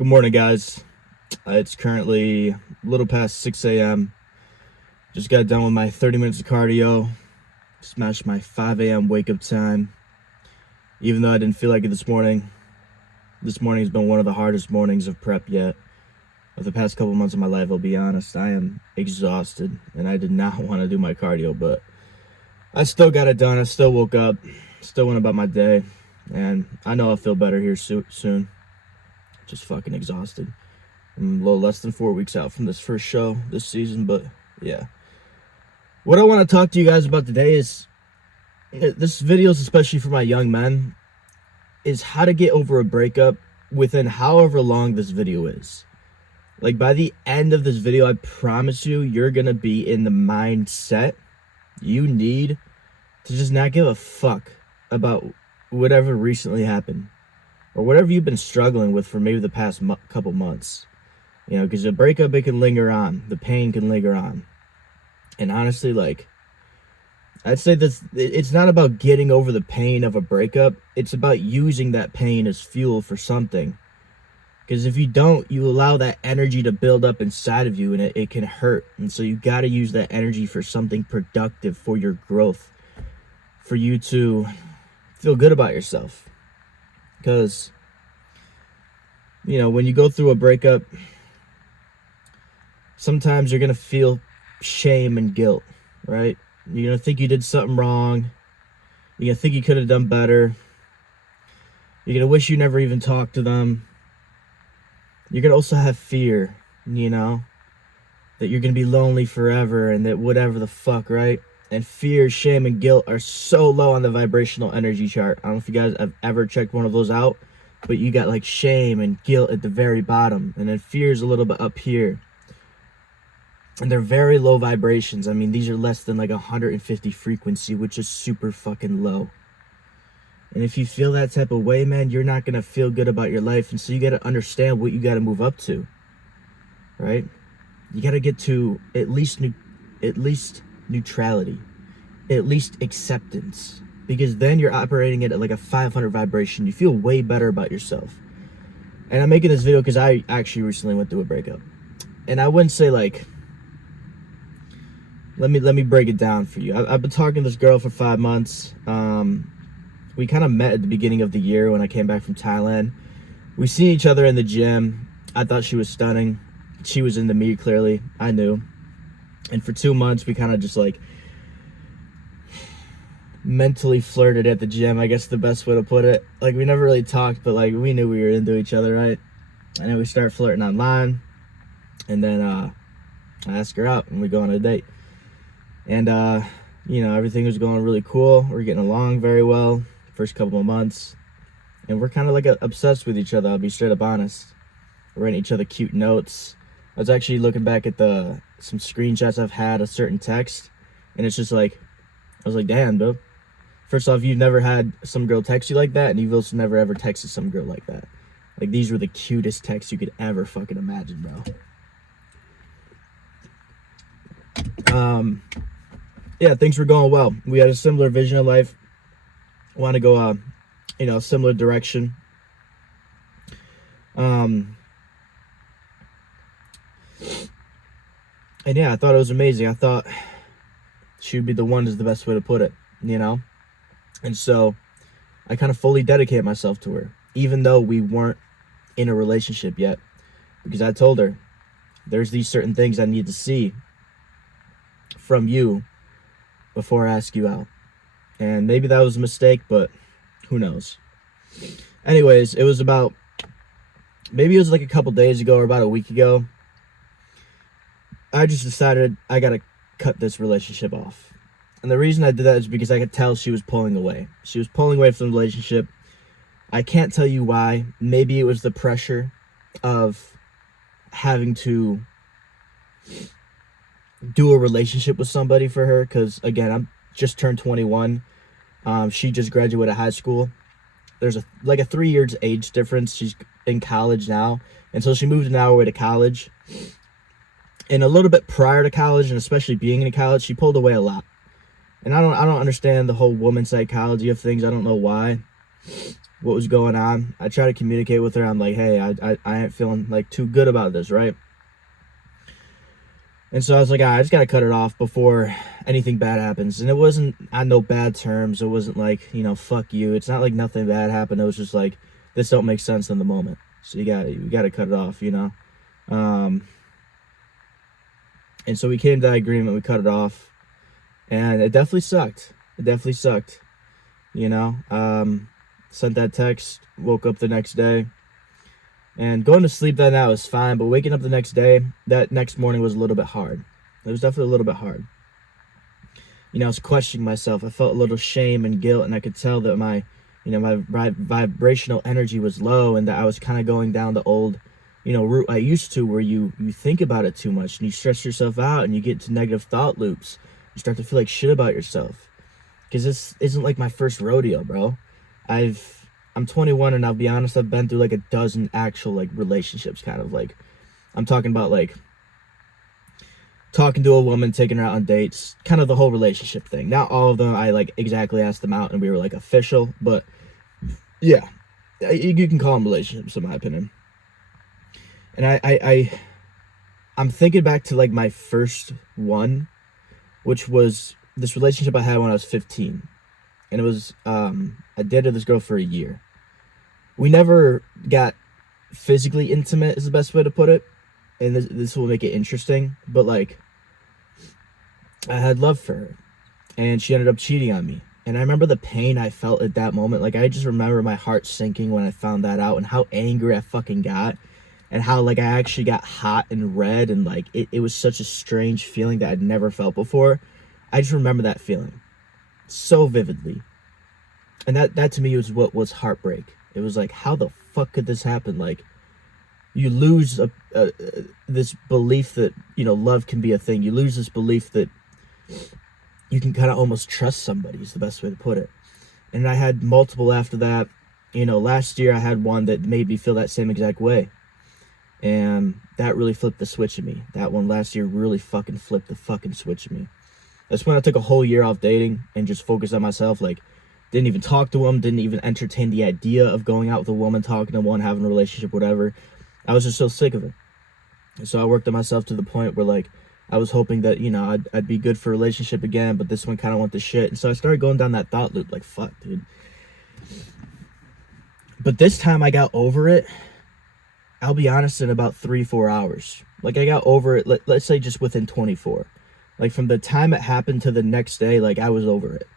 Good morning, guys. It's currently a little past 6 a.m. Just got done with my 30 minutes of cardio. Smashed my 5 a.m. wake-up time. Even though I didn't feel like it this morning. This morning has been one of the hardest mornings of prep yet. Of the past couple months of my life, I'll be honest. I am exhausted, and I did not want to do my cardio, but I still got it done. I still woke up, still went about my day, and I know I'll feel better here soon. Just fucking exhausted. I'm a little less than 4 weeks out from this first show this season, but yeah. What I want to talk to you guys about today is, this video is especially for my young men, is how to get over a breakup within however long this video is. Like, by the end of this video, I promise you, you're going to be in the mindset you need to just not give a fuck about whatever recently happened. Or whatever you've been struggling with for maybe the past couple months. You know, because a breakup, it can linger on. The pain can linger on. And honestly, like, I'd say this, it's not about getting over the pain of a breakup. It's about using that pain as fuel for something. Because if you don't, you allow that energy to build up inside of you, and it can hurt. And so you got to use that energy for something productive, for your growth. For you to feel good about yourself. Because, you know, when you go through a breakup, sometimes you're going to feel shame and guilt, right? You're going to think you did something wrong. You're going to think you could have done better. You're going to wish you never even talked to them. You're going to also have fear, you know, that you're going to be lonely forever and that whatever the fuck, right? And fear, shame, and guilt are so low on the vibrational energy chart. I don't know if you guys have ever checked one of those out, but you got like shame and guilt at the very bottom, and then fear is a little bit up here. And they're very low vibrations. I mean, these are less than like 150 frequency, which is super fucking low. And if you feel that type of way, man, you're not going to feel good about your life. And so you got to understand what you got to move up to, right? You got to get to at least neutrality, at least acceptance, because then you're operating it at like a 500 vibration. You feel way better about yourself. And I'm making this video because I actually recently went through a breakup, and I wouldn't say like, let me break it down for you. I've been talking to this girl for 5 months. We kind of met at the beginning of the year when I came back from Thailand. We see each other in the gym. I thought she was stunning. She was into me, clearly. I knew. And for 2 months, we kind of just like mentally flirted at the gym, I guess the best way to put it. Like, we never really talked, but like we knew we were into each other, right? And then we started flirting online. And then I asked her out and we go on a date. And you know, everything was going really cool. We're getting along very well first couple of months. And we're kind of like obsessed with each other, I'll be straight up honest. We're writing each other cute notes. I was actually looking back at some screenshots I've had of certain text, and it's just like, I was like, damn, bro. First off, you've never had some girl text you like that, and you've also never ever texted some girl like that. Like, these were the cutest texts you could ever fucking imagine, bro. Yeah, things were going well. We had a similar vision of life. Want to go, you know, a similar direction. And yeah, I thought it was amazing. I thought she would be the one, is the best way to put it, you know? And so I kind of fully dedicated myself to her, even though we weren't in a relationship yet. Because I told her, there's these certain things I need to see from you before I ask you out. And maybe that was a mistake, but who knows? Anyways, it was about, maybe it was like a couple days ago or about a week ago. I just decided I gotta cut this relationship off. And the reason I did that is because I could tell she was pulling away. She was pulling away from the relationship. I can't tell you why. Maybe it was the pressure of having to do a relationship with somebody for her. Because, again, I'm just turned 21. She just graduated high school. There's like a 3 years age difference. She's in college now. And so she moved an hour away to college. And a little bit prior to college, and especially being in college, she pulled away a lot. And I don't understand the whole woman psychology of things. I don't know why. what was going on. I tried to communicate with her. I'm like, hey, I ain't feeling like too good about this, right? And so I was like, I just got to cut it off before anything bad happens. And it wasn't on no bad terms. It wasn't like, fuck you. It's not like nothing bad happened. It was just like, this don't make sense in the moment. So you got to cut it off, And so we came to that agreement. We cut it off. And it definitely sucked. Sent that text, woke up the next day. And going to sleep that night was fine, but waking up the next day, that next morning was a little bit hard. It was definitely a little bit hard. I was questioning myself. I felt a little shame and guilt, and I could tell that my vibrational energy was low, and that I was kind of going down the old, route I used to, where you think about it too much, and you stress yourself out, and you get into negative thought loops. You start to feel like shit about yourself. Because this isn't like my first rodeo, bro. I'm 21, and I'll be honest, I've been through like a dozen actual like relationships, kind of like, I'm talking about like talking to a woman, taking her out on dates, kind of the whole relationship thing. Not all of them I like exactly asked them out and we were like official, but yeah, you can call them relationships in my opinion. And I'm thinking back to like my first one, which was this relationship I had when I was 15. And it was, I dated this girl for a year. We never got physically intimate, is the best way to put it. And this will make it interesting. But, like, I had love for her. And she ended up cheating on me. And I remember the pain I felt at that moment. Like, I just remember my heart sinking when I found that out. And how angry I fucking got. And how, like, I actually got hot and red. And, like, it was such a strange feeling that I'd never felt before. I just remember that feeling so vividly. And that to me was what was heartbreak. It was like, how the fuck could this happen? Like, you lose this belief that, love can be a thing. You lose this belief that you can kind of almost trust somebody, is the best way to put it. And I had multiple after that. Last year I had one that made me feel that same exact way. And that really flipped the switch in me. That one last year really fucking flipped the fucking switch in me. That's when I took a whole year off dating and just focused on myself. Like, didn't even talk to them, didn't even entertain the idea of going out with a woman, talking to one, having a relationship, whatever. I was just so sick of it. And so I worked on myself to the point where, like, I was hoping that, I'd be good for a relationship again, but this one kind of went to shit. And so I started going down that thought loop, like, fuck, dude. But this time I got over it, I'll be honest, in about 3-4 hours. Like, I got over it, let's say just within 24. Like, from the time it happened to the next day, like, I was over it.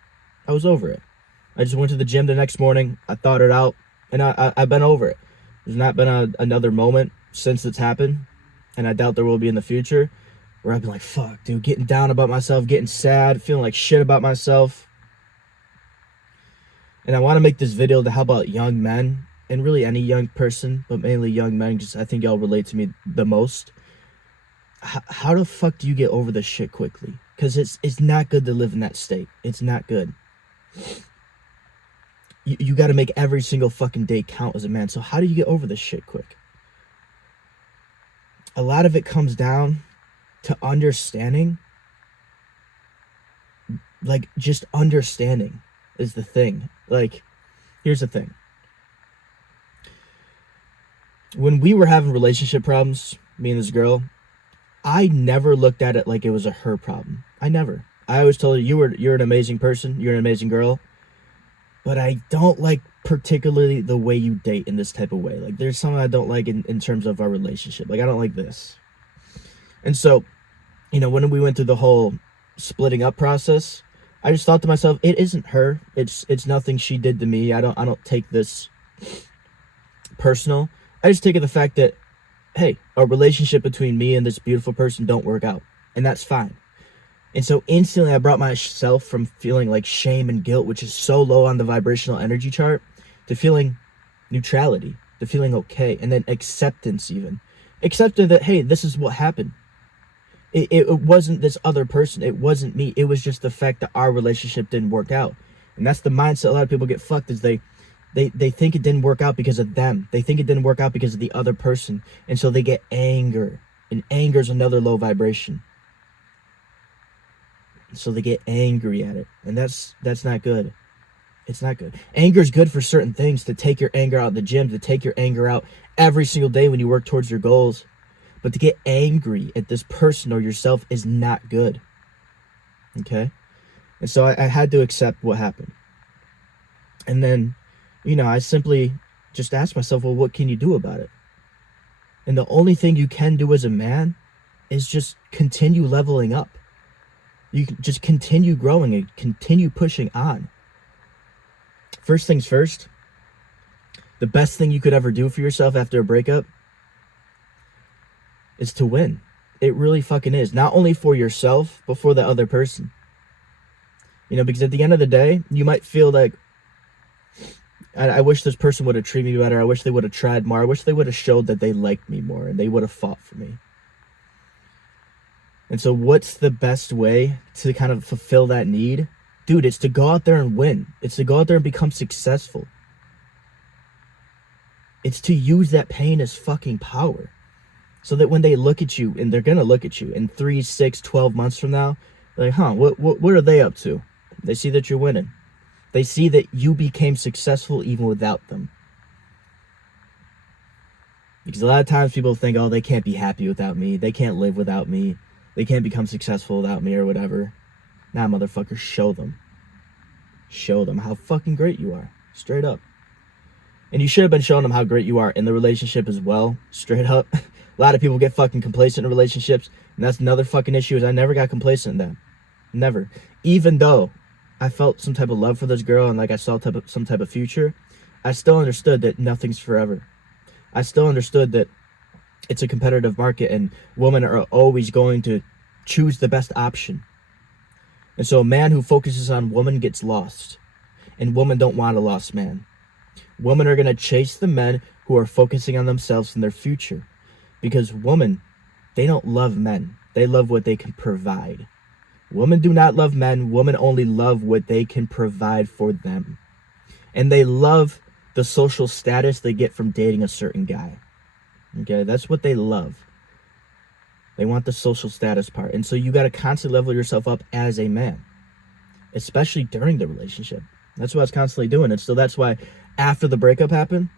I just went to the gym the next morning. I thought it out, and I've been over it. There's not been another moment since it's happened, and I doubt there will be in the future, where I've been like, fuck, dude, getting down about myself, getting sad, feeling like shit about myself. And I want to make this video to help out young men, and really any young person, but mainly young men, because I think y'all relate to me the most. How the fuck do you get over this shit quickly? Because it's not good to live in that state. It's not good. You got to make every single fucking day count as a man. So how do you get over this shit quick? A lot of it comes down to understanding. Like, just understanding is the thing. Like, here's the thing. When we were having relationship problems, me and this girl, I never looked at it like it was a her problem. I always told her, you're an amazing person, you're an amazing girl, but I don't like particularly the way you date in this type of way. Like, there's something I don't like in terms of our relationship. Like, I don't like this. And so, when we went through the whole splitting up process, I just thought to myself, it isn't her. It's nothing she did to me. I don't take this personal. I just take it the fact that, hey, a relationship between me and this beautiful person don't work out, and that's fine. And so instantly I brought myself from feeling like shame and guilt, which is so low on the vibrational energy chart, to feeling neutrality, to feeling okay, and then acceptance even. Accepting that, hey, this is what happened. It wasn't this other person. It wasn't me. It was just the fact that our relationship didn't work out. And that's the mindset a lot of people get fucked, is they think it didn't work out because of them. They think it didn't work out because of the other person. And so they get anger. And anger is another low vibration. So they get angry at it. And that's not good. It's not good. Anger is good for certain things, to take your anger out in the gym, to take your anger out every single day when you work towards your goals. But to get angry at this person or yourself is not good. Okay? And so I had to accept what happened. And then, I simply just asked myself, well, what can you do about it? And the only thing you can do as a man is just continue leveling up. You can just continue growing and continue pushing on. First things first, the best thing you could ever do for yourself after a breakup is to win. It really fucking is. Not only for yourself, but for the other person. Because at the end of the day, you might feel like, I wish this person would have treated me better. I wish they would have tried more. I wish they would have showed that they liked me more and they would have fought for me. And so what's the best way to kind of fulfill that need? Dude, it's to go out there and win. It's to go out there and become successful. It's to use that pain as fucking power. So that when they look at you, and they're going to look at you in 3, 6, 12 months from now, like, what are they up to? They see that you're winning. They see that you became successful even without them. Because a lot of times people think, oh, they can't be happy without me. They can't live without me. They can't become successful without me or whatever. Nah, motherfucker, show them. Show them how fucking great you are. Straight up. And you should have been showing them how great you are in the relationship as well. Straight up. A lot of people get fucking complacent in relationships. And that's another fucking issue, is I never got complacent in them. Never. Even though I felt some type of love for this girl and like I saw some type of future, I still understood that nothing's forever. I still understood that it's a competitive market and women are always going to choose the best option. And so a man who focuses on woman gets lost. And women don't want a lost man. Women are going to chase the men who are focusing on themselves and their future. Because women, they don't love men. They love what they can provide. Women do not love men. Women only love what they can provide for them. And they love the social status they get from dating a certain guy. Okay, that's what they love. They want the social status part. And so you got to constantly level yourself up as a man, especially during the relationship. That's what I was constantly doing. And so that's why after the breakup happened,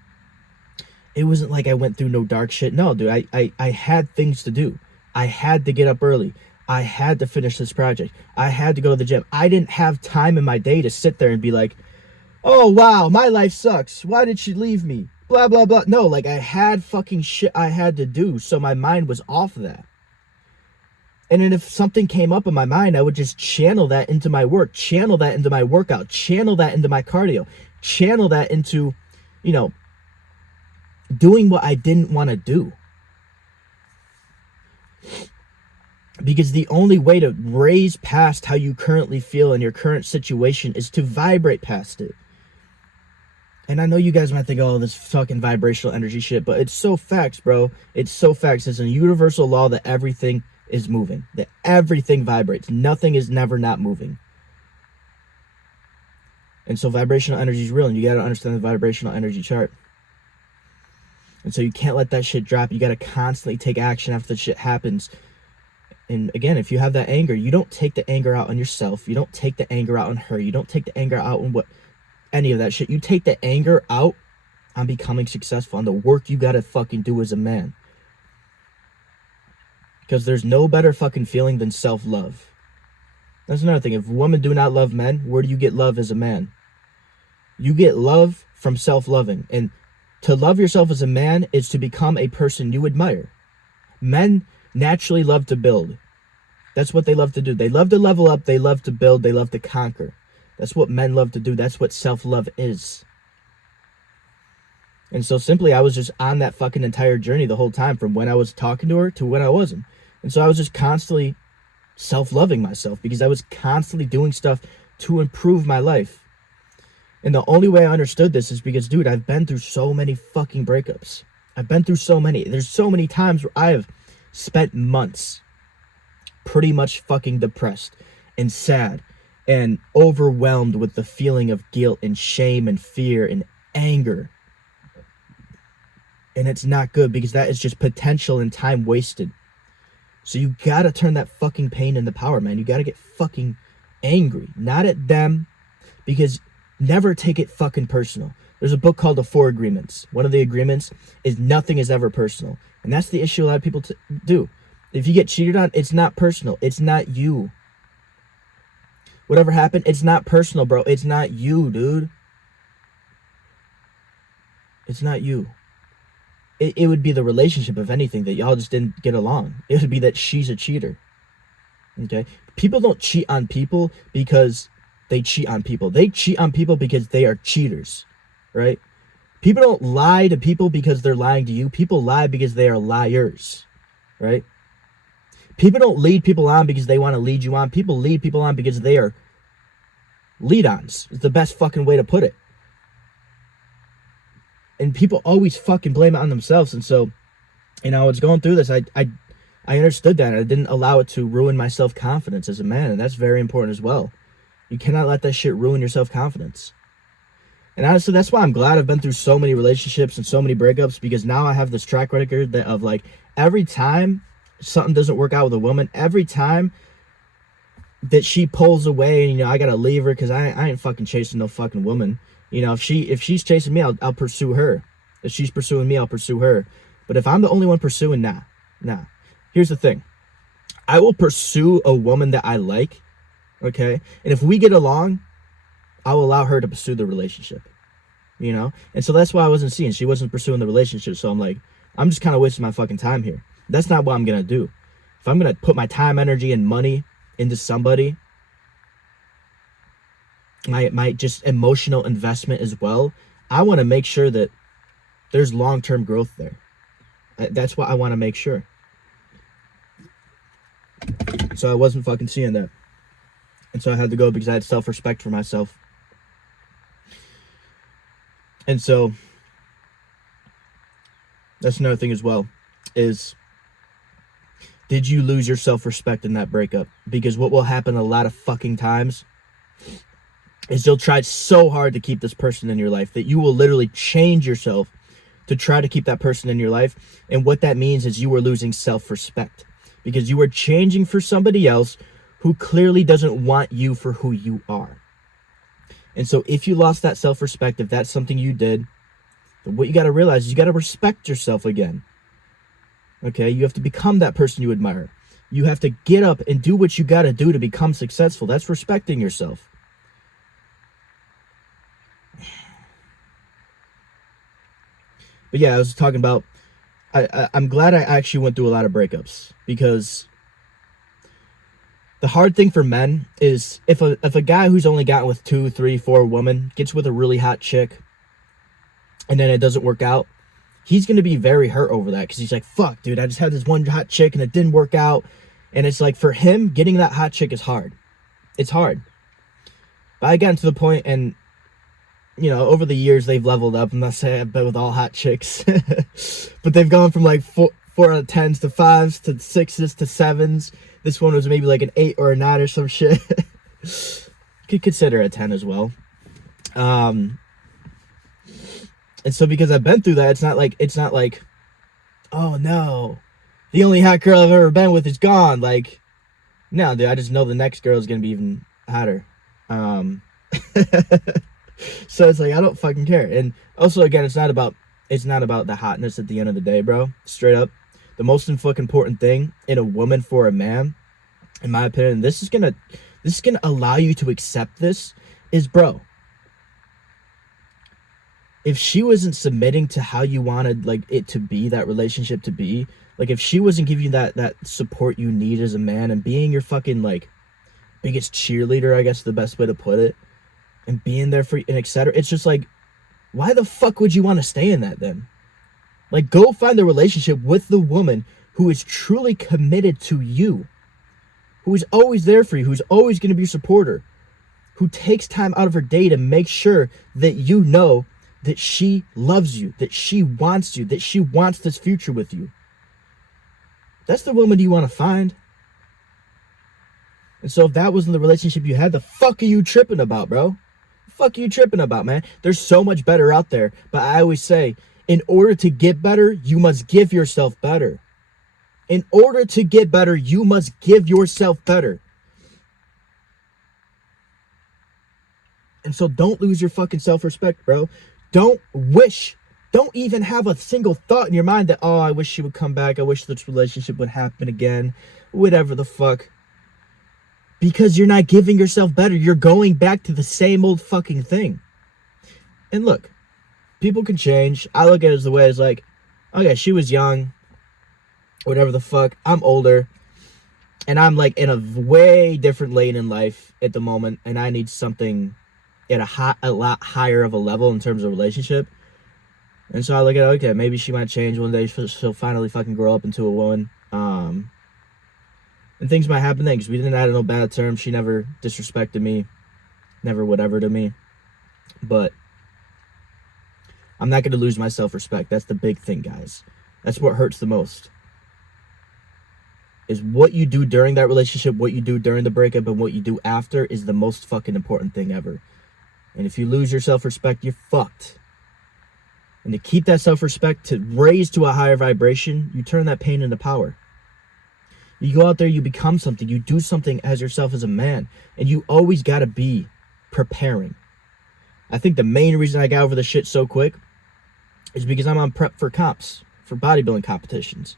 it wasn't like I went through no dark shit. No, dude, I had things to do. I had to get up early. I had to finish this project. I had to go to the gym. I didn't have time in my day to sit there and be like, oh, wow, my life sucks. Why did she leave me? Blah, blah, blah. No, like I had fucking shit I had to do. So my mind was off of that. And then if something came up in my mind, I would just channel that into my work, channel that into my workout, channel that into my cardio, channel that into, doing what I didn't want to do. Because the only way to raise past how you currently feel in your current situation is to vibrate past it. And I know you guys might think, oh, this fucking vibrational energy shit, but it's so facts, bro. It's so facts. It's a universal law that everything is moving, that everything vibrates. Nothing is never not moving. And so vibrational energy is real, and you got to understand the vibrational energy chart. And so you can't let that shit drop. You got to constantly take action after the shit happens. And again, if you have that anger, you don't take the anger out on yourself. You don't take the anger out on her. You don't take the anger out on any of that shit. You take the anger out on becoming successful, on the work you got to fucking do as a man. Because there's no better fucking feeling than self-love. That's another thing. If women do not love men, where do you get love as a man? You get love from self-loving. And to love yourself as a man is to become a person you admire. Men naturally love to build. That's what they love to do. They love to level up. They love to build. They love to conquer. That's what men love to do. That's what self-love is. And so simply, I was just on that fucking entire journey the whole time, from when I was talking to her to when I wasn't. And so I was just constantly self-loving myself because I was constantly doing stuff to improve my life. And the only way I understood this is because, dude, I've been through so many fucking breakups. I've been through so many. There's so many times where I have spent months pretty much fucking depressed and sad and overwhelmed with the feeling of guilt and shame and fear and anger. And it's not good, because that is just potential and time wasted. So you gotta turn that fucking pain into power, man. You gotta get fucking angry. Not at them, because Never take it fucking personal. There's a book called The Four Agreements. One of the agreements is nothing is ever personal. And that's the issue a lot of people do. If you get cheated on, it's not personal. It's not you. Whatever happened, it's not personal, bro. It's not you, dude. It's not you. It would be the relationship, if anything, that y'all just didn't get along. It would be that she's a cheater. Okay? People don't cheat on people because they cheat on people. They cheat on people because they are cheaters, right? People don't lie to people because they're lying to you. People lie because they are liars, right? People don't lead people on because they want to lead you on. People lead people on because they are lead-ons. It's the best fucking way to put it. And people always fucking blame it on themselves. And so, you know, I was going through this. I understood that. I didn't allow it to ruin my self-confidence as a man. And that's very important as well. You cannot let that shit ruin your self-confidence. And honestly, that's why I'm glad I've been through so many relationships and so many breakups, because now I have this track record of like, every time something doesn't work out with a woman, every time that she pulls away, you know, I gotta leave her because I ain't fucking chasing no fucking woman. You know, if she's chasing me, I'll pursue her. If she's pursuing me, I'll pursue her. But if I'm the only one pursuing, nah. Here's the thing. I will pursue a woman that I like, okay? And if we get along, I'll allow her to pursue the relationship, you know? And so that's why I wasn't seeing. She wasn't pursuing the relationship. So I'm like, I'm just kind of wasting my fucking time here. That's not what I'm going to do. If I'm going to put my time, energy, and money into somebody, my just emotional investment as well, I want to make sure that there's long-term growth there. That's what I want to make sure. So I wasn't fucking seeing that. And so I had to go because I had self-respect for myself. And so that's another thing as well, is did you lose your self-respect in that breakup? Because what will happen a lot of fucking times is you'll try so hard to keep this person in your life that you will literally change yourself to try to keep that person in your life. And what that means is you are losing self-respect, because you are changing for somebody else who clearly doesn't want you for who you are. And so if you lost that self-respect, if that's something you did, then what you got to realize is you got to respect yourself again. Okay? You have to become that person you admire. You have to get up and do what you got to do to become successful. That's respecting yourself. But yeah, I was talking about, I'm glad I actually went through a lot of breakups, because the hard thing for men is if a guy who's only gotten with 2, 3, 4 women gets with a really hot chick and then it doesn't work out, he's going to be very hurt over that, because he's like, fuck, dude, I just had this one hot chick and it didn't work out. And it's like, for him, getting that hot chick is hard. It's hard. But I got to the point, and you know, over the years they've leveled up. I'm not saying I've been with all hot chicks, but they've gone from like 4 out of 10s to 5s to 6s to 7s. This one was maybe like an 8 or a 9 or some shit. Could consider a 10 as well. And so because I've been through that, it's not like, oh no, the only hot girl I've ever been with is gone. Like, no, dude, I just know the next girl is gonna be even hotter. So it's like, I don't fucking care. And also, again, it's not about the hotness at the end of the day, bro. Straight up, the most fucking important thing in a woman for a man, in my opinion, this is gonna allow you to accept this, is, bro, if she wasn't submitting to how you wanted like it to be, that relationship to be, like if she wasn't giving you that support you need as a man and being your fucking like biggest cheerleader, I guess the best way to put it, and being there for you and etc., it's just like, why the fuck would you want to stay in that then? Like, go find a relationship with the woman who is truly committed to you, who is always there for you, who's always going to be your supporter, who takes time out of her day to make sure that you know that she loves you, that she wants you, that she wants this future with you. That's the woman you want to find. And so if that wasn't the relationship you had, the fuck are you tripping about, bro? The fuck are you tripping about, man? There's so much better out there. But I always say, in order to get better, you must give yourself better. In order to get better, you must give yourself better. And so don't lose your fucking self-respect, bro. Don't even have a single thought in your mind that, oh, I wish she would come back. I wish this relationship would happen again. Whatever the fuck. Because you're not giving yourself better. You're going back to the same old fucking thing. And look, people can change. I look at it as the way it's like, okay, she was young. Whatever the fuck. I'm older. And I'm like in a way different lane in life at the moment. And I need something at a lot higher of a level in terms of relationship. And so I look at, okay, maybe she might change one day. She'll finally fucking grow up into a woman. And things might happen then, because we didn't have no bad terms. She never disrespected me. Never whatever to me. But I'm not going to lose my self-respect. That's the big thing, guys. That's what hurts the most. Is what you do during that relationship, what you do during the breakup, and what you do after is the most fucking important thing ever. And if you lose your self-respect, you're fucked. And to keep that self-respect, to raise to a higher vibration, you turn that pain into power. You go out there, you become something, you do something as yourself as a man, and you always got to be preparing. I think the main reason I got over the shit so quick is because I'm on prep for comps, for bodybuilding competitions.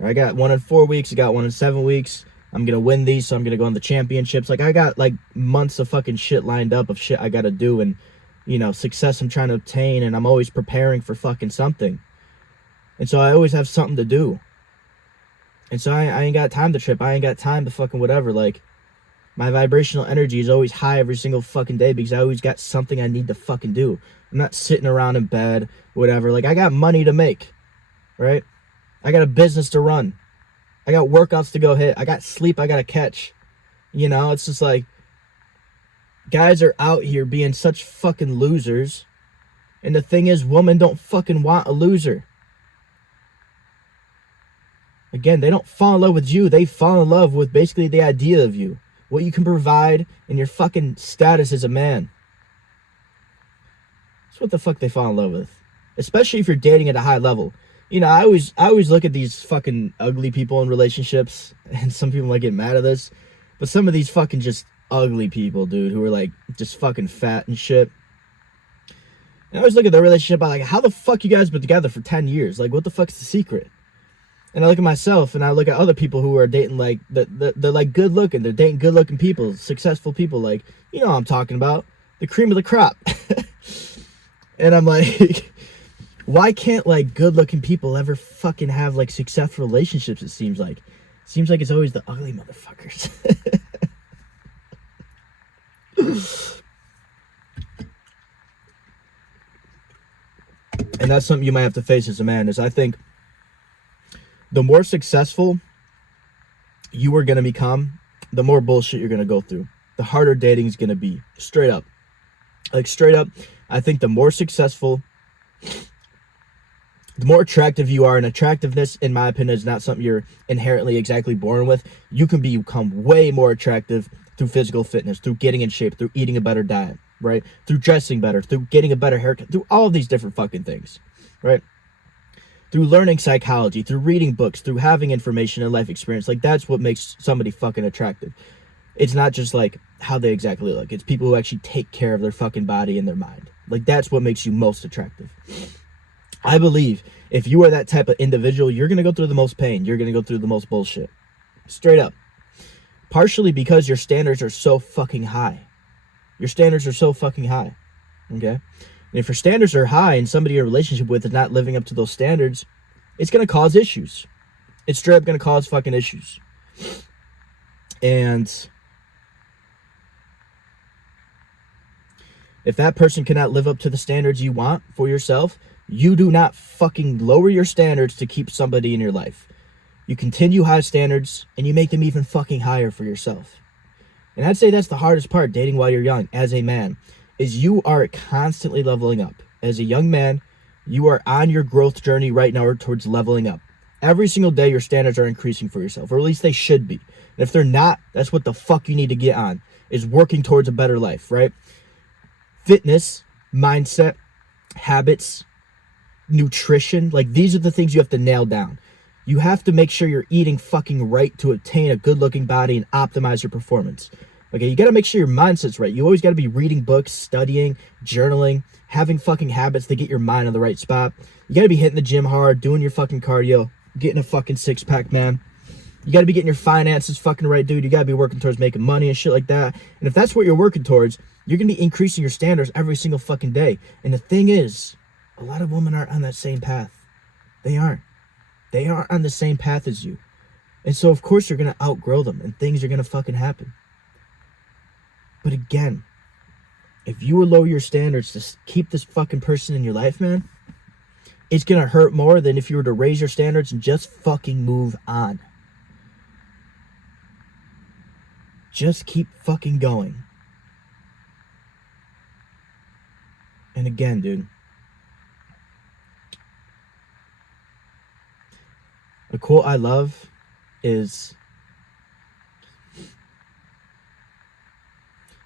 I got one in 4 weeks, I got one in 7 weeks. I'm going to win these, so I'm going to go on the championships. Like, I got, like, months of fucking shit lined up of shit I got to do, and, you know, success I'm trying to obtain, and I'm always preparing for fucking something. And so I always have something to do. And so I ain't got time to trip. I ain't got time to fucking whatever. Like, my vibrational energy is always high every single fucking day because I always got something I need to fucking do. I'm not sitting around in bed, whatever. Like, I got money to make, right? I got a business to run. I got workouts to go hit. I got sleep I got to catch. You know, it's just like, guys are out here being such fucking losers. And the thing is, women don't fucking want a loser. Again, they don't fall in love with you. They fall in love with basically the idea of you. What you can provide and your fucking status as a man. That's what the fuck they fall in love with. Especially if you're dating at a high level. You know, I always look at these fucking ugly people in relationships. And some people might get mad at this. But some of these fucking just ugly people, dude, who are like just fucking fat and shit. And I always look at their relationship. I'm like, how the fuck you guys been together for 10 years? Like, what the fuck's the secret? And I look at myself and I look at other people who are dating, like, they're like good looking. They're dating good looking people, successful people. Like, you know what I'm talking about. The cream of the crop. And I'm like, why can't, like, good looking people ever fucking have, like, successful relationships, it seems like. Seems like it's always the ugly motherfuckers. And that's something you might have to face as a man, is I think the more successful you are going to become, the more bullshit you're going to go through. The harder dating is going to be. Straight up. Like, straight up, I think the more successful, the more attractive you are. And attractiveness, in my opinion, is not something you're inherently exactly born with. You can become way more attractive through physical fitness, through getting in shape, through eating a better diet, right? Through dressing better, through getting a better haircut, through all of these different fucking things, right? Through learning psychology, through reading books, through having information and life experience. Like, that's what makes somebody fucking attractive. It's not just, like, how they exactly look. It's people who actually take care of their fucking body and their mind. Like, that's what makes you most attractive. I believe if you are that type of individual, you're going to go through the most pain. You're going to go through the most bullshit. Straight up. Partially because your standards are so fucking high. Your standards are so fucking high. Okay? And if your standards are high and somebody you're in a relationship with is not living up to those standards, it's going to cause issues. It's straight up going to cause fucking issues. And if that person cannot live up to the standards you want for yourself, you do not fucking lower your standards to keep somebody in your life. You continue high standards and you make them even fucking higher for yourself. And I'd say that's the hardest part, dating while you're young as a man, is you are constantly leveling up. As a young man, you are on your growth journey right now towards leveling up. Every single day, your standards are increasing for yourself, or at least they should be. And if they're not, that's what the fuck you need to get on, is working towards a better life, right? Fitness, mindset, habits, nutrition, like, these are the things you have to nail down. You have to make sure you're eating fucking right to obtain a good-looking body and optimize your performance. Okay, you got to make sure your mindset's right. You always got to be reading books, studying, journaling, having fucking habits to get your mind in the right spot. You got to be hitting the gym hard, doing your fucking cardio, getting a fucking six-pack, man. You got to be getting your finances fucking right, dude. You got to be working towards making money and shit like that. And if that's what you're working towards, you're going to be increasing your standards every single fucking day. And the thing is, a lot of women aren't on that same path. They aren't. They aren't on the same path as you. And so, of course, you're going to outgrow them and things are going to fucking happen. But again, if you will lower your standards to keep this fucking person in your life, man, it's going to hurt more than if you were to raise your standards and just fucking move on. Just keep fucking going. And again, dude, a quote I love is,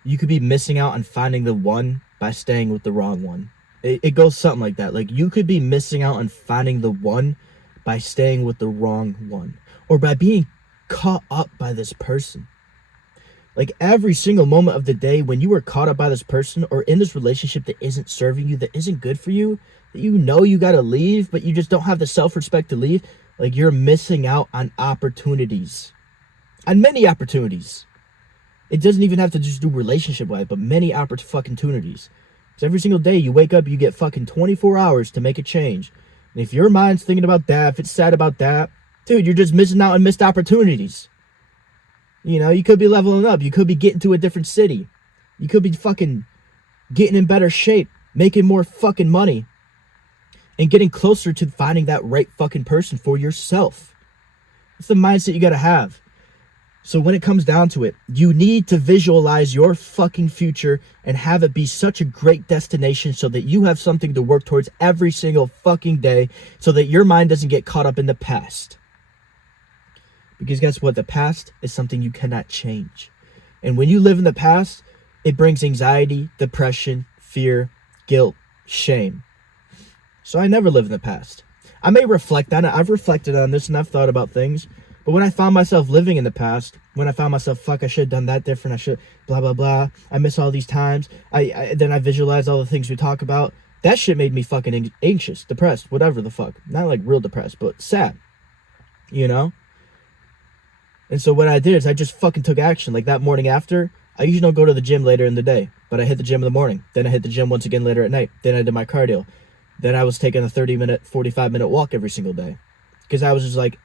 you could be missing out on finding the one by staying with the wrong one. It goes something like that. Like, you could be missing out on finding the one by staying with the wrong one. Or by being caught up by this person. Like, every single moment of the day when you are caught up by this person or in this relationship that isn't serving you, that isn't good for you, that you know you got to leave, but you just don't have the self-respect to leave, like, you're missing out on opportunities. On many opportunities. It doesn't even have to just do relationship-wise, but many opportunities. Because every single day you wake up, you get fucking 24 hours to make a change. And if your mind's thinking about that, if it's sad about that, dude, you're just missing out on missed opportunities. You know, you could be leveling up. You could be getting to a different city. You could be fucking getting in better shape, making more fucking money, and getting closer to finding that right fucking person for yourself. It's the mindset you gotta have. So when it comes down to it, you need to visualize your fucking future and have it be such a great destination so that you have something to work towards every single fucking day so that your mind doesn't get caught up in the past. Because guess what? The past is something you cannot change. And when you live in the past, it brings anxiety, depression, fear, guilt, shame. So I never live in the past. I may reflect on it. I've reflected on this and I've thought about things. But when I found myself living in the past, when I found myself, fuck, I should have done that different, I should, blah, blah, blah, I miss all these times, then I visualized all the things we talk about, that shit made me fucking anxious, depressed, whatever the fuck. Not like real depressed, but sad, you know? And so what I did is I just fucking took action. Like that morning after, I usually don't go to the gym later in the day, but I hit the gym in the morning. Then I hit the gym once again later at night. Then I did my cardio. Then I was taking a 30-minute, 45-minute walk every single day. Because I was just like,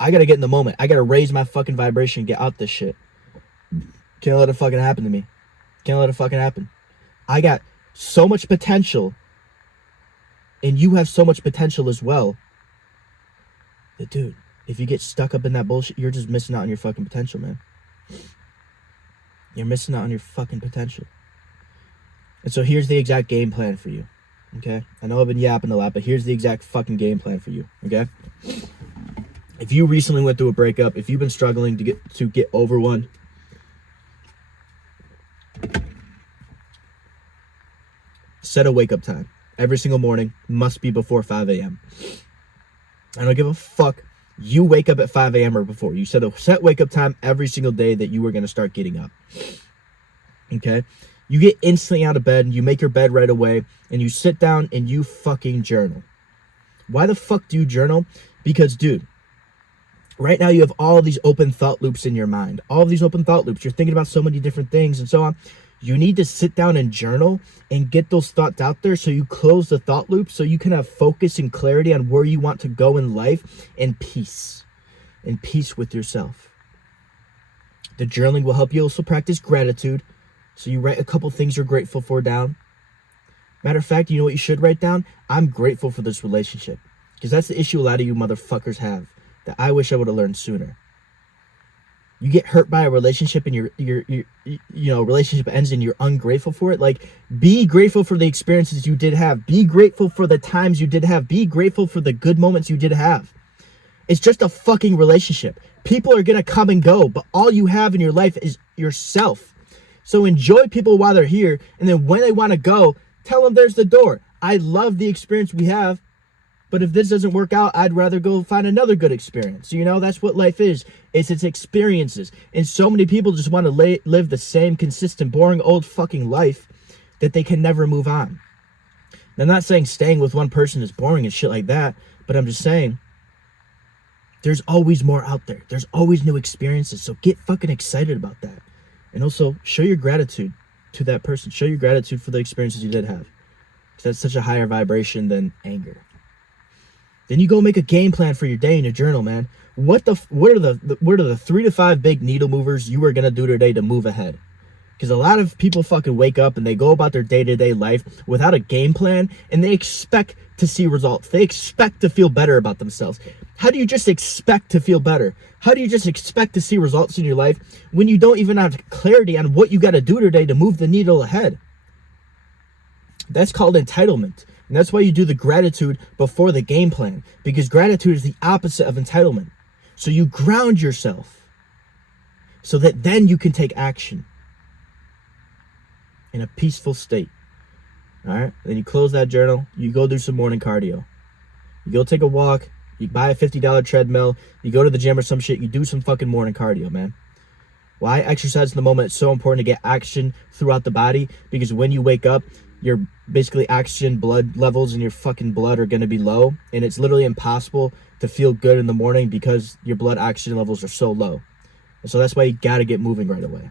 I gotta get in the moment. I gotta raise my fucking vibration and get out this shit. Can't let it fucking happen to me. Can't let it fucking happen. I got so much potential, and you have so much potential as well, that, dude, if you get stuck up in that bullshit, you're just missing out on your fucking potential, man. You're missing out on your fucking potential. And so here's the exact game plan for you, okay? I know I've been yapping a lot, but here's the exact fucking game plan for you, okay? If you recently went through a breakup, if you've been struggling to get over one, set a wake-up time. Every single morning must be before 5 a.m. I don't give a fuck. You wake up at 5 a.m. or before. You set a set wake-up time every single day that you were going to start getting up. Okay? You get instantly out of bed, and you make your bed right away, and you sit down and you fucking journal. Why the fuck do you journal? Because, dude, right now you have all these open thought loops in your mind. All of these open thought loops. You're thinking about so many different things and so on. You need to sit down and journal and get those thoughts out there so you close the thought loop so you can have focus and clarity on where you want to go in life and peace. And peace with yourself. The journaling will help you also practice gratitude. So you write a couple things you're grateful for down. Matter of fact, you know what you should write down? I'm grateful for this relationship. Because that's the issue a lot of you motherfuckers have. That I wish I would have learned sooner. You get hurt by a relationship and your relationship ends and you're ungrateful for it. Like, be grateful for the experiences you did have. Be grateful for the times you did have. Be grateful for the good moments you did have. It's just a fucking relationship. People are going to come and go, but all you have in your life is yourself. So enjoy people while they're here, and then when they want to go, tell them there's the door. I love the experience we have, But if this doesn't work out, I'd rather go find another good experience. You know, that's what life is. It's experiences. And so many people just want to live the same consistent, boring, old fucking life that they can never move on. Now, I'm not saying staying with one person is boring and shit like that, but I'm just saying there's always more out there. There's always new experiences. So get fucking excited about that. And also show your gratitude to that person. Show your gratitude for the experiences you did have. Because that's such a higher vibration than anger. Then you go make a game plan for your day in your journal, man. What are the 3 to 5 big needle movers you are going to do today to move ahead? Because a lot of people fucking wake up and they go about their day-to-day life without a game plan, and they expect to see results. They expect to feel better about themselves. How do you just expect to feel better? How do you just expect to see results in your life when you don't even have clarity on what you got to do today to move the needle ahead? That's called entitlement. And that's why you do the gratitude before the game plan, because gratitude is the opposite of entitlement. So you ground yourself so that then you can take action in a peaceful state. All right. Then you close that journal. You go do some morning cardio. You go take a walk. You buy a $50 treadmill. You go to the gym or some shit. You do some fucking morning cardio, man. Why exercise in the moment? It's so important to get action throughout the body, because when you wake up, your basically oxygen blood levels in your fucking blood are going to be low, and it's literally impossible to feel good in the morning because your blood oxygen levels are so low. And so that's why you got to get moving right away.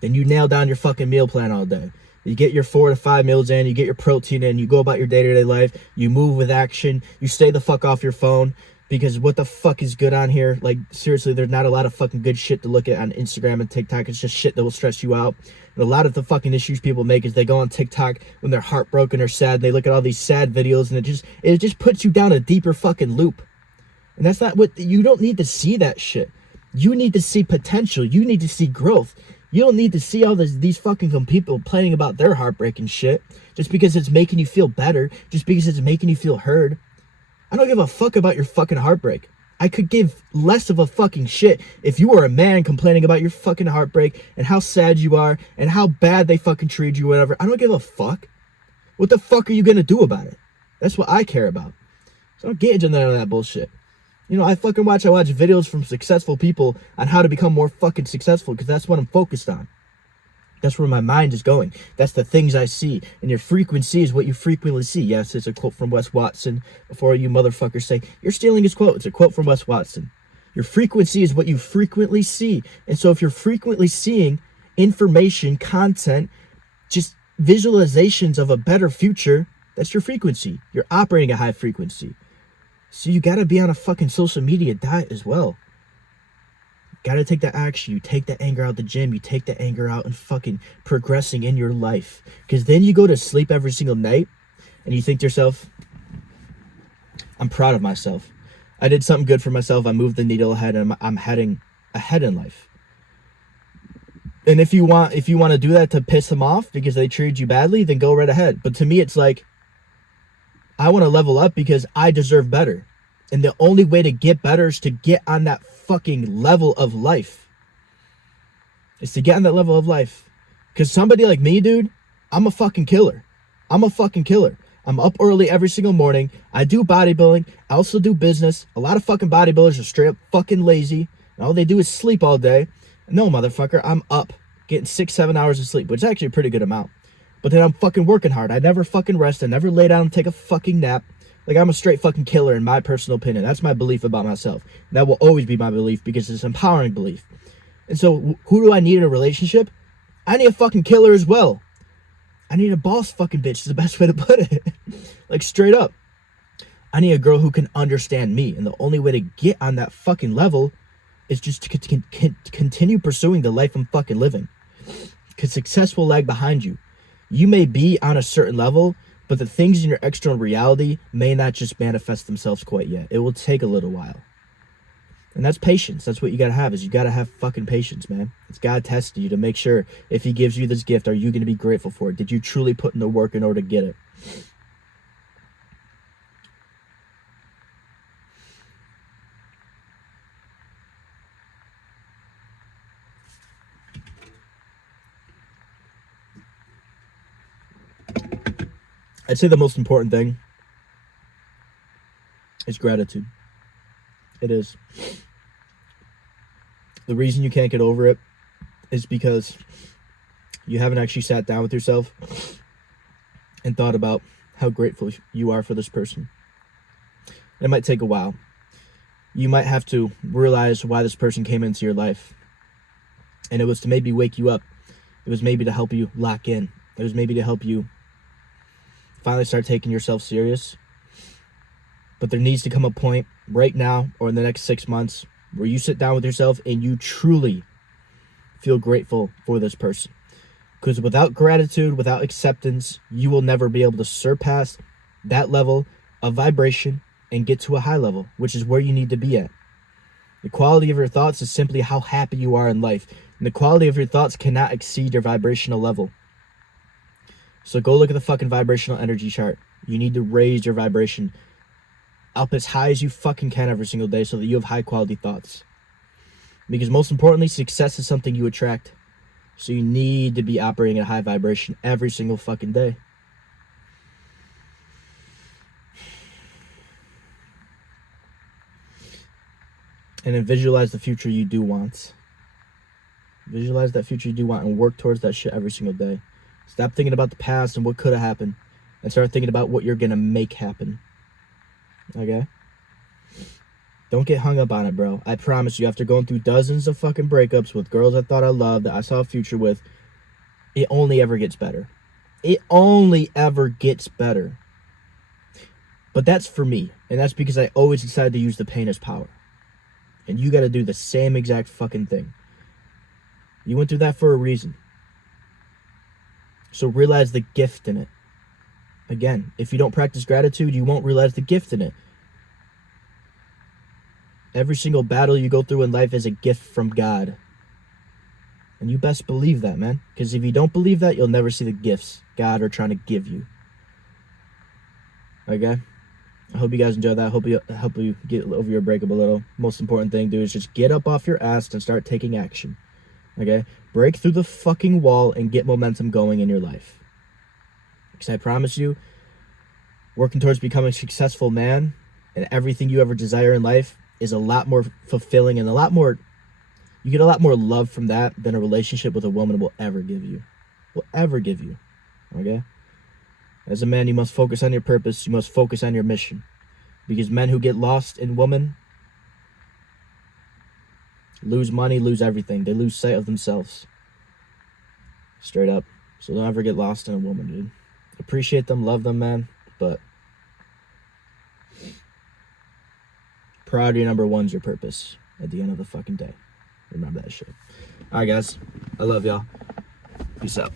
Then you nail down your fucking meal plan all day. You get your 4 to 5 meals in, you get your protein in, you go about your day-to-day life, you move with action, you stay the fuck off your phone, because what the fuck is good on here? Like, seriously, there's not a lot of fucking good shit to look at on Instagram and TikTok. It's just shit that will stress you out. And a lot of the fucking issues people make is they go on TikTok when they're heartbroken or sad. They look at all these sad videos, and it just puts you down a deeper fucking loop. And that's not what, you don't need to see that shit. You need to see potential. You need to see growth. You don't need to see all these fucking people complaining about their heartbreaking shit just because it's making you feel better, just because it's making you feel heard. I don't give a fuck about your fucking heartbreak. I could give less of a fucking shit if you were a man complaining about your fucking heartbreak and how sad you are and how bad they fucking treated you, whatever. I don't give a fuck. What the fuck are you gonna do about it? That's what I care about. So don't get into none of that bullshit. You know, I watch videos from successful people on how to become more fucking successful, because that's what I'm focused on. That's where my mind is going. That's the things I see. And your frequency is what you frequently see. Yes, it's a quote from Wes Watson. Before you motherfuckers say, you're stealing his quote. It's a quote from Wes Watson. Your frequency is what you frequently see. And so if you're frequently seeing information, content, just visualizations of a better future, that's your frequency. You're operating at high frequency. So you got to be on a fucking social media diet as well. Got to take that action. You take that anger out the gym. You take that anger out and fucking progressing in your life. Because then you go to sleep every single night and you think to yourself, I'm proud of myself. I did something good for myself. I moved the needle ahead, and I'm heading ahead in life. And if you want to do that to piss them off because they treated you badly, then go right ahead. But to me, it's like, I want to level up because I deserve better. And the only way to get better is to get on that fucking level of life. Is to get on that level of life. Because somebody like me, dude, I'm a fucking killer. I'm a fucking killer. I'm up early every single morning. I do bodybuilding. I also do business. A lot of fucking bodybuilders are straight up fucking lazy. And all they do is sleep all day. No, motherfucker, I'm up. Getting 6-7 hours of sleep, which is actually a pretty good amount. But then I'm fucking working hard. I never fucking rest. I never lay down and take a fucking nap. Like, I'm a straight fucking killer in my personal opinion. That's my belief about myself. And that will always be my belief because it's an empowering belief. And so who do I need in a relationship? I need a fucking killer as well. I need a boss fucking bitch is the best way to put it. Like, straight up. I need a girl who can understand me. And the only way to get on that fucking level is just to continue pursuing the life I'm fucking living. Because success will lag behind you. You may be on a certain level, but the things in your external reality may not just manifest themselves quite yet. It will take a little while. And that's patience. That's what you got to have, is you got to have fucking patience, man. It's God testing you to make sure if he gives you this gift, are you going to be grateful for it? Did you truly put in the work in order to get it? I'd say the most important thing is gratitude. It is. The reason you can't get over it is because you haven't actually sat down with yourself and thought about how grateful you are for this person. It might take a while. You might have to realize why this person came into your life. And it was to maybe wake you up. It was maybe to help you lock in. It was maybe to help you finally start taking yourself serious. But there needs to come a point right now or in the next 6 months where you sit down with yourself and you truly feel grateful for this person. Because without gratitude, without acceptance, you will never be able to surpass that level of vibration and get to a high level, which is where you need to be at. The quality of your thoughts is simply how happy you are in life. And the quality of your thoughts cannot exceed your vibrational level. So go look at the fucking vibrational energy chart. You need to raise your vibration up as high as you fucking can every single day so that you have high quality thoughts. Because most importantly, success is something you attract. So you need to be operating at high vibration every single fucking day. And then visualize the future you do want. Visualize that future you do want and work towards that shit every single day. Stop thinking about the past and what could have happened and start thinking about what you're going to make happen. Okay? Don't get hung up on it, bro. I promise you, after going through dozens of fucking breakups with girls I thought I loved, that I saw a future with, it only ever gets better. It only ever gets better. But that's for me. And that's because I always decided to use the pain as power. And you got to do the same exact fucking thing. You went through that for a reason. So realize the gift in it. Again, if you don't practice gratitude, you won't realize the gift in it. Every single battle you go through in life is a gift from God. And you best believe that, man. Because if you don't believe that, you'll never see the gifts God are trying to give you. Okay? I hope you guys enjoy that. I hope you get over your breakup a little. Most important thing, dude, is just get up off your ass and start taking action. Okay? Break through the fucking wall and get momentum going in your life. Because I promise you, working towards becoming a successful man and everything you ever desire in life is a lot more fulfilling and you get a lot more love from that than a relationship with a woman will ever give you. Okay? As a man, you must focus on your purpose. You must focus on your mission. Because men who get lost in women lose money, lose everything. They lose sight of themselves. Straight up. So don't ever get lost in a woman, dude. Appreciate them, love them, man. But priority number one is your purpose at the end of the fucking day. Remember that shit. Alright, guys. I love y'all. Peace out.